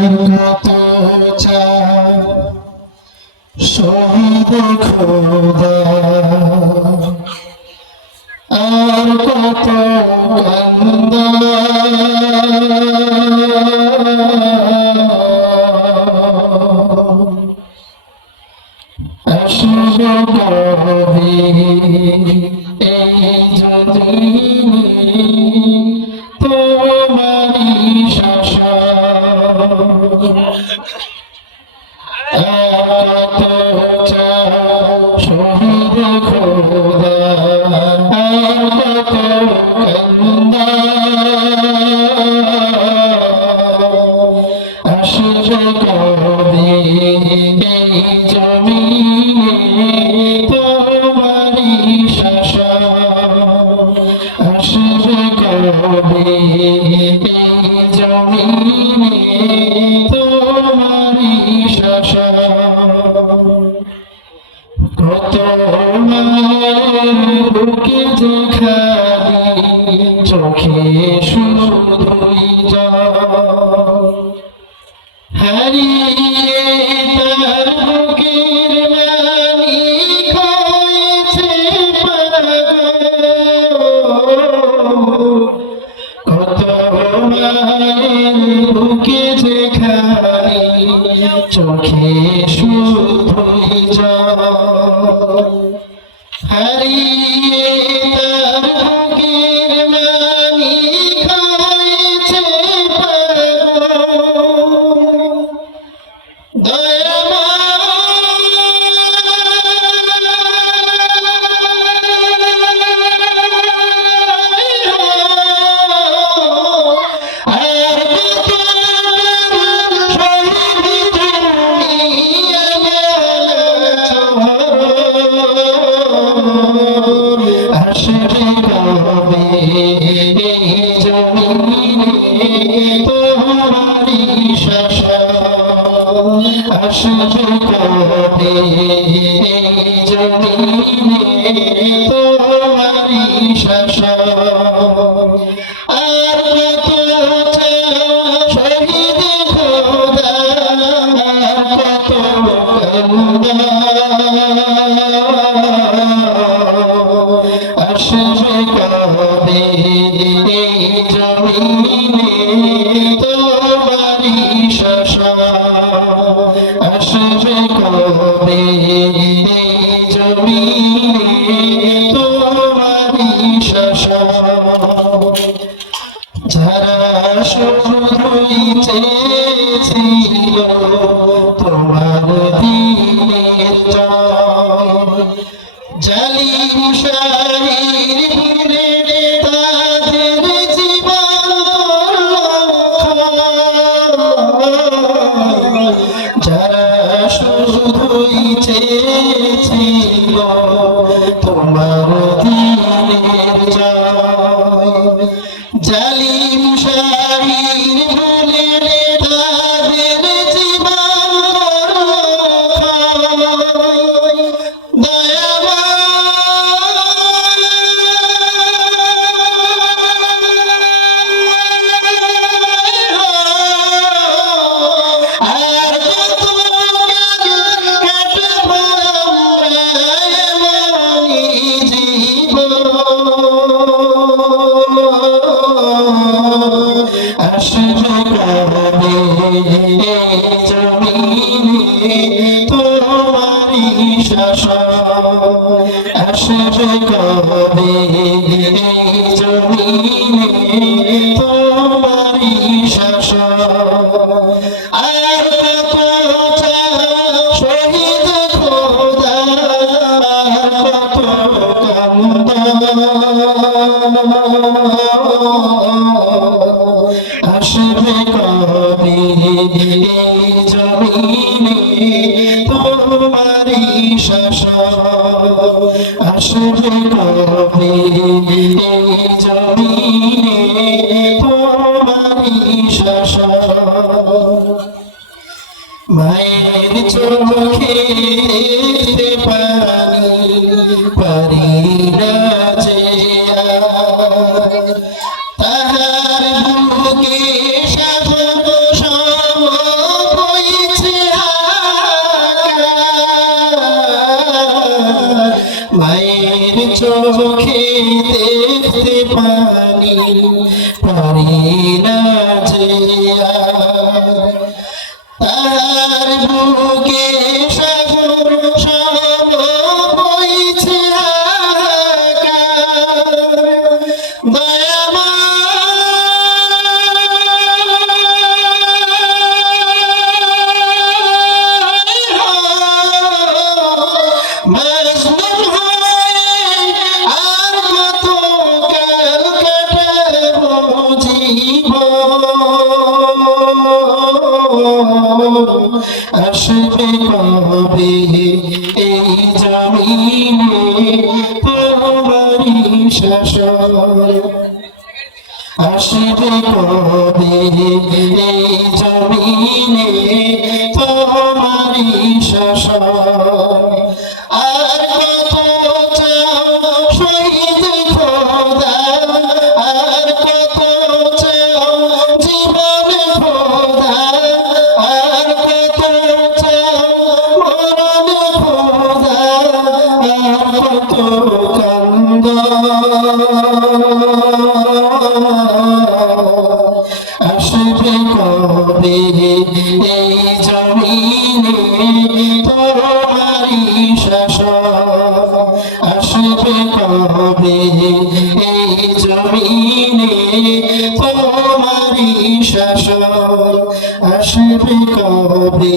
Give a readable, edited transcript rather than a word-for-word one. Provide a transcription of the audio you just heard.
কত চাই শহীদ খোদা, আর কত কান্দা আসবে কবে এই যদি তোমারি শাসন। কত শহীদ খোদা, আর কত কান্দা আসবে কবে এই জমিনে তোমারি শাসন। আসবে কবে এই জমিনে তোমারি শাসন। কত মায়ের বুকে যে খালি চোখে শুধুই জল, হারিয়ে তার বুকের মালিক হয়েছে পাগল। কত মায়ের বুকে যে খালি চোখে শুধুই জল, হারিয়ে তার বুকের মালিক হয়েছে পাগল। আসবে কবে এই জমিনে তোমারি শাসন। আসবে কবে এই জমিনে তোমারি শাসন। আর কত শহীদ খোদা, কত কান্দা আসবে কবে এই জমিনে তোমারি শাসন। আসবে কবে এই জমিনে তোমারি শাসন। যারা শুধুই চেয়েছিল তোমার দিনের জয়, জালিম শাহির ভুলে তাদের জীবন ক্ষয়। যারা শুধুই চেয়েছিল তোমার দিনের জয়, জালিম শাহির ভুলে তাদের জীবন ক্ষয়। আসবে কবে এই জমিনে তোমারি শাসন। আসবে কবে এই জমিনে তোমারি শাসন। আর কত শহীদ খোদা, কত কান্দা আসবে কবে এই জমিনে তোমারি শাসন। আসবে কবে এই জমিনে তোমারি শাসন। মায়ের চোখে পারি না যে তাহার বুকে সাধন সম তার বুকে সাগর সম বইছে আকার মাজনুন হয়ে আর কত কাল কাটাবো জীবন আসবে কবে এই জমিনে তোমারি শাসন আসবে কবে এই জমিনে তোমারি শাসন আর কত চাও শহীদ খোদা আর কত চাও জীবন খোদা আর কত চাও মরণ খোদা আর কত কান্দ আসবে কবে এই জমিনে তোমারি শাসন আসবে কবে এই জমিনে তোমারি শাসন আসবে কবে